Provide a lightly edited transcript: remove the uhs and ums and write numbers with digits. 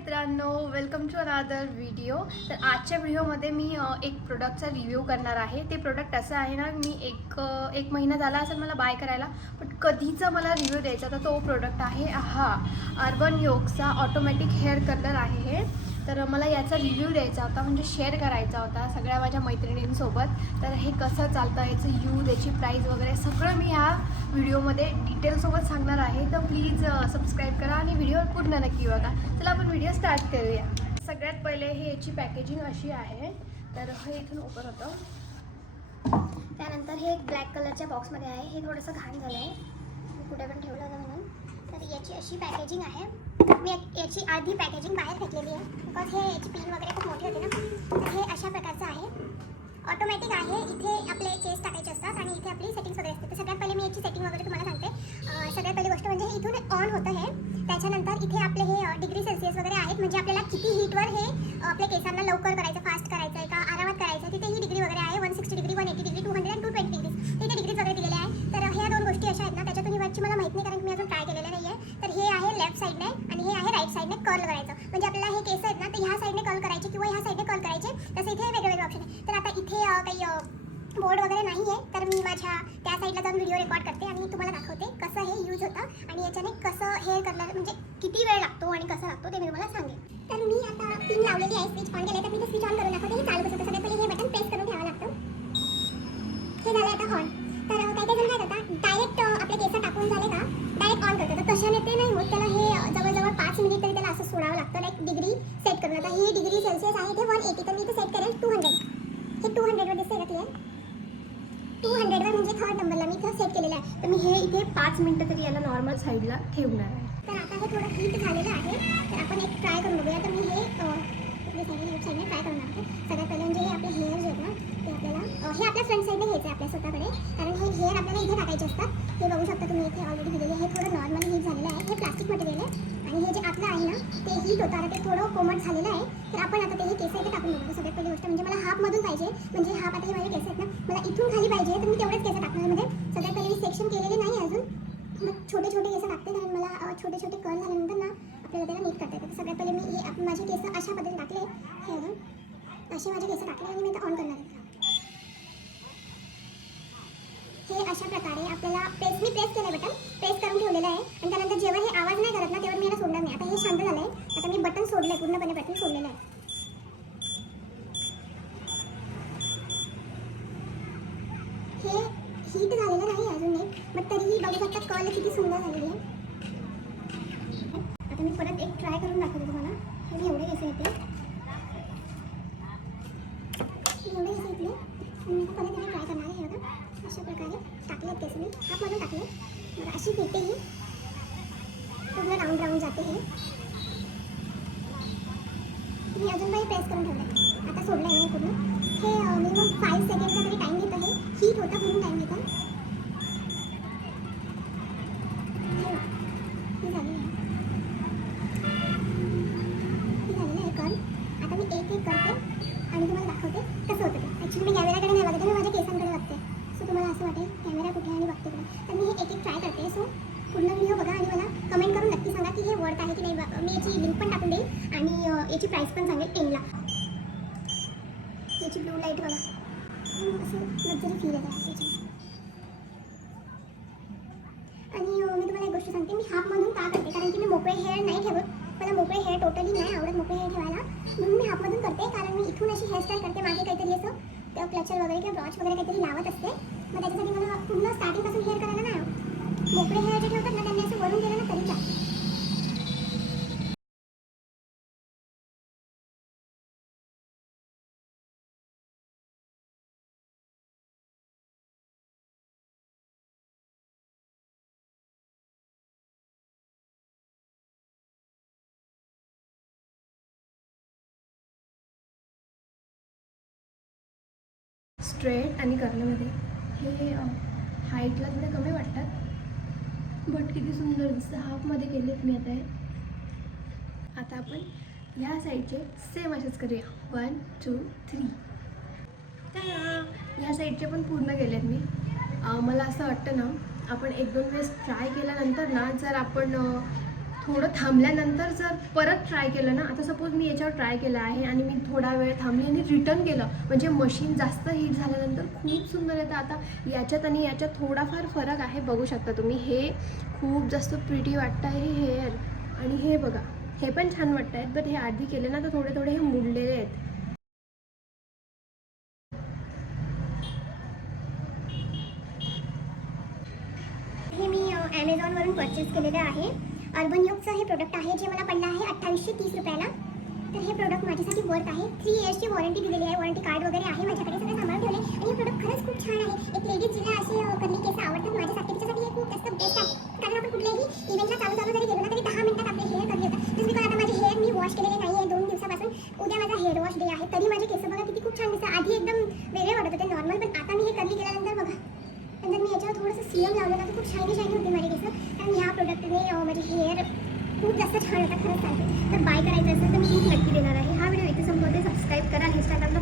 मित्रांनो, welcome to another video. तर आजच्या व्हिडिओमध्ये मी एक प्रोडक्टचा रिव्ह्यू करणार आहे। ते प्रोडक्ट असं आहे ना, मी एक महिना झाला असेल मला बाय करायला, पण कधीचा मला रिव्ह्यू द्यायचा तर तो प्रोडक्ट आहे हा अर्बन योगचा ऑटोमॅटिक हेअर कलर आहे हे। तर मला याचा रिव्ह्यू द्यायचा होता, म्हणजे शेअर करायचा होता सगळ्या माझ्या मैत्रिणींसोबत। तर हे कसं चालतं, याचं यूज, याची प्राईस वगैरे सगळं मी ह्या व्हिडिओमध्ये डिटेलसोबत सांगणार आहे। तर प्लीज सबस्क्राईब करा आणि व्हिडिओ पूर्ण नक्की बघा। चला आपण व्हिडिओ स्टार्ट करूया। सगळ्यात पहिले हे याची पॅकेजिंग अशी आहे। तर हे इथून ओपन होतं, त्यानंतर हे एक ब्लॅक कलरच्या बॉक्समध्ये आहे। हे थोडंसं घाण झालं आहे, कुठे पण ठेवलं होतं म्हणून। तर याची अशी पॅकेजिंग आहे। मी याची आधी पॅकेजिंग बाहेर फेकलेली आहे, बिकॉज हे याची पिन वगैरे खूप मोठी होती ना। तर हे अशा प्रकारचं आहे, ऑटोमॅटिक आहे। इथे आपले केस टाकायचे असतात आणि इथे आपली सेटिंग्स वगैरे असते। तर सगळ्यात पहिले मी याची सेटिंग वगैरे तुम्हाला सांगते। सगळ्यात पहिली गोष्ट म्हणजे इथून ऑन होतं हे। त्याच्यानंतर इथे आपले हे डिग्री सेल्सिअस वगैरे आहेत, म्हणजे आपल्याला किती हीटवर हे आपल्या केसांना लवकर करायचं, फास्ट करायचं आहे का आरामात करायचं आहे, तिथे ही डिग्री वगैरे आहे। 160 डिग्री, 180 डिग्री, 200 आणि 220 डिग्री, इथे डिग्रीज वगैरे दिलेले आहे। तर ह्या दोन गोष्टी अशा आहेत ना, त्याच्यातून ही वरची मला माहिती नाही, कारण मी अजून ट्राय केलेलं नाही आहे। तर हे आहे लेफ्ट साईडने आणि हे आहे राईट साईडने कर्ल करायचं। म्हणजे आपल्याला हे केस आहेत ना, तर ह्या साईडने कर्ल करायचे किंवा ह्या साईडने कर्ल करायचे, तसं इथे वेगवेगळे ऑप्शन आहे। तर आता इथे काही बोर्ड वगैरे नाही आहे, तर मी माझ्या त्या साईडला जाऊन व्हिडिओ रेकॉर्ड करते आणि तुम्हाला दाखवते कसं हे यूज होतं आणि याच्याने कसं हेअर कलर, म्हणजे किती वेळ लागतो आणि कसं लागतो ते मी तुम्हाला सांगेन। तर मी आता पिन लावलेली आहे, स्विच ऑन केलं, तर मी ते स्विच ऑन करून दाखवते। हे चालू कसं, सगळ्यात पहिले हे बटन प्रेस करून ठेवावं लागतं। हे झालं आता ऑन। तर काही जण काय करतात, डायरेक्ट आपले केस टाकून झाले का डायरेक्ट ऑन करतात, तर तशाने ते नाही होत। त्याला हे जवळजवळ 5 मिनिट तरी त्याला असं सोडावं लागतं, लाईक डिग्री सेट करून। आता ही डिग्री सेल्सिअस आहे, ते 180, तर मी इथे सेट करेल 200। हे 200वर दिसतंय का क्लिअर? 200वर म्हणजे थर्ड नंबरला मी इथं सेट केलेलं आहे। तर मी हे इथे 5 मिनिटं तरी याला नॉर्मल साईडला ठेवणार आहे। तर आता हे थोडं हीट झालेलं आहे, तर आपण एक ट्राय करून बघूया। तर मी हे लेफ्ट साईडने ट्राय करून दाखवते। सगळ्यात पहिले म्हणजे हे आपले हेअर जे आहेत ना, ते आपल्याला हे आपल्या फ्रंट साईडने घ्यायचं आहे आपल्या स्वतःकडे, कारण हे हेअर आपल्याला इथे टाकायचे असतात। हे बघू शकता तुम्ही, इथे ऑलरेडी दिलेले आहे। हे थोडं नॉर्मली हीट झालेलं आहे, हे प्लास्टिक मटेरियल आहे आणि हे जे आतलं आहे ना, ते हीट होतं, आता ते थोडं कोमट झालेलं आहे। तर आपण आता ते हे केस इथे टाकून बघू। सगळ्यात पहिली गोष्ट म्हणजे मला हाफमधून पाहिजे, म्हणजे हाफ, आता हे माझे केस आहेत ना, मला इथून खाली पाहिजे, तर मी तेवढेच केस टाकणार। म्हणजे सगळ्यात पहिले मी सेक्शन केलेले नाही अजून, मग छोटे छोटे केस टाकते, कारण मला छोटे छोटे कर्ल झाल्यानंतर ना आपल्याला त्याला नीट करता येतं। सगळ्यात पहिले मी हे माझे केस अशा पद्धतीने टाकले, हे असे माझे केस टाकले आणि मी इथं ऑन करणार आहे। हे अशा प्रकारे आपल्याला मी प्रेस केलं, बटन प्रेस करून ठेवलेलं आहे आणि त्यानंतर जेव्हा हे आवाज नाही करत ना, तेव्हा मी याला सोडणार नाही। आता हे शांत झालं आहे, आता मी बटन सोडलं आहे, पूर्णपणे बटन सोडलेलं आहे। हे हीट झालेलं नाही अजून नीट, बट तरीही बघू शकता कर्ल किती सुंदर झालेली आहे। आता मी परत एक ट्राय करून दाखवते तुम्हाला। हे एवढे केस येते, एवढे केस येतले आणि मी परत याला ट्राय करणार आहे। हे बघा, अशा प्रकारे टाकले केस मी हाफमधून टाकले, बघा अशी फिरते, ही पूर्ण राऊंड राऊंड जाते। हे मी अजून काही प्रेस करून ठेवलं आहे, आता सोडलं आहे मी पूर्ण। हे मिनिमम 5 सेकंडचा तरी टाईम घेतं, हे हीट होतं म्हणून टाईम घेतं। हे झालेलं आहे कर्ल। आता मी एक एक करते आणि तुम्हाला दाखवते कसं होतं ते। ॲक्च्युली मी कॅमेराकडे नाही बघते, मी माझ्या केसांकडे बघते, सो तुम्हाला असं वाटेल कॅमेरा कुठे आणि बघते कुठे। तर मी हे एक एक ट्राय करते। सो पूर्ण व्हिडिओ बघा आणि मला कमेंट करून नक्की सांगा की हे वर्थ आहे की नाही। मी याची लिंक पण टाकून देईल आणि याची प्राईस पण सांगेल एंडला। याची ब्लू लाईट बघा, असं लक्झरी फील येतं त्याची। आणि मी तुम्हाला एक गोष्ट सांगते, मी हाफमधून का करते, कारण की मी मोकळे हेअर नाही ठेवत। मला मोकळे हेअर टोटली नाही आवडत, मोकळे हेअर ठेवायला, म्हणून मी हाफमधून करते। कारण मी इथून अशी हेअरस्टाईल करते, मागे काहीतरी असं क्लचर वगैरे किंवा ब्रॉच वगैरे काहीतरी लावत असते। मग त्याच्यासाठी मला पूर्ण स्टार्टिंगपासून हेअर करायला नाही आवडत। मोकळे हेअर जे ठेवतात ना, त्यांनी असं वरून केलं ना तरी चालतं। स्ट्रेट आणि करण्यामध्ये हे हाईटला थोडे कमी वाटतात, बट किती सुंदर दिसतं। हाफमध्ये केलेत मी आता हे। आता आपण ह्या साईडचे सेम असेच करूया, 1 2 3। तर ह्या साईडचे पण पूर्ण केलेत मी। मला असं वाटतं ना, आपण 1-2 वेळेस ट्राय केल्यानंतर ना, जर आपण थोडं थांबल्यानंतर जर परत ट्राय केलं ना, आता सपोज मी याच्यावर ट्राय केलं आहे आणि मी थोडा वेळ थांबली आणि रिटर्न केलं, म्हणजे मशीन जास्त हीट झाल्यानंतर खूप सुंदर येतं. आता याच्यात आणि याच्यात थोडाफार फरक आहे, बघू शकता तुम्ही. हे खूप जास्त प्रिटी वाटतं आहे हे हेअर, आणि हे बघा हे पण छान वाटत आहेत. बट हे आधी केले ना तर थोडे थोडे हे मुडलेले आहेत. हे मी ॲमेझॉनवरून परचेस केलेलं आहे. अर्बन योगचं हे प्रोडक्ट आहे, जे मला पडलं आहे 2830 रुपयाला. तर हे प्रोडक्ट माझ्यासाठी वर्थ आहे. 3 इयर्सची वॉरंटी दिलेली आहे, वॉरंटी कार्ड वगैरे आहे माझ्याकडे, सगळं सांभाळून ठेवले. आणि हे प्रोडक्ट खरंच खूप छान आहे. एक लेडीज जिला असे कर्ली केस आवडतात माझ्यासाठी, तिच्यासाठी हे खूप जास्त बेस्ट आहे. कारण आपण कुठल्याही इव्हेंटला चालू जरी गेलो ना तरी 10 मिनिटात आपले हेअर कर्ली होतात. जसं बिकॉज आता माझे हेअर मी वॉश केलेले नाही आहे 2 दिवसापासून. उद्या माझा हेअर वॉश डे आहे, तरी माझे केस बघा किती खूप छान दिसतात. आधी एकदम वेगळे वाटत होते नॉर्मल, पण आता मी हे कर्ली केल्यानंतर बघा, नंतर मी याच्यावर थोडंसं सीरम लावलं ना तर खूप शायनी होते माझे केस. कारण ह्या प्रोडक्टने माझे हेअर खूप जास्त छान होता, खरंच सांगते. तर बाय करायचं असेल तर मी 3 नक्की देणार आहे. हा व्हिडिओ इथे संपवते. सबस्क्राईब करा, इंस्टाग्रामला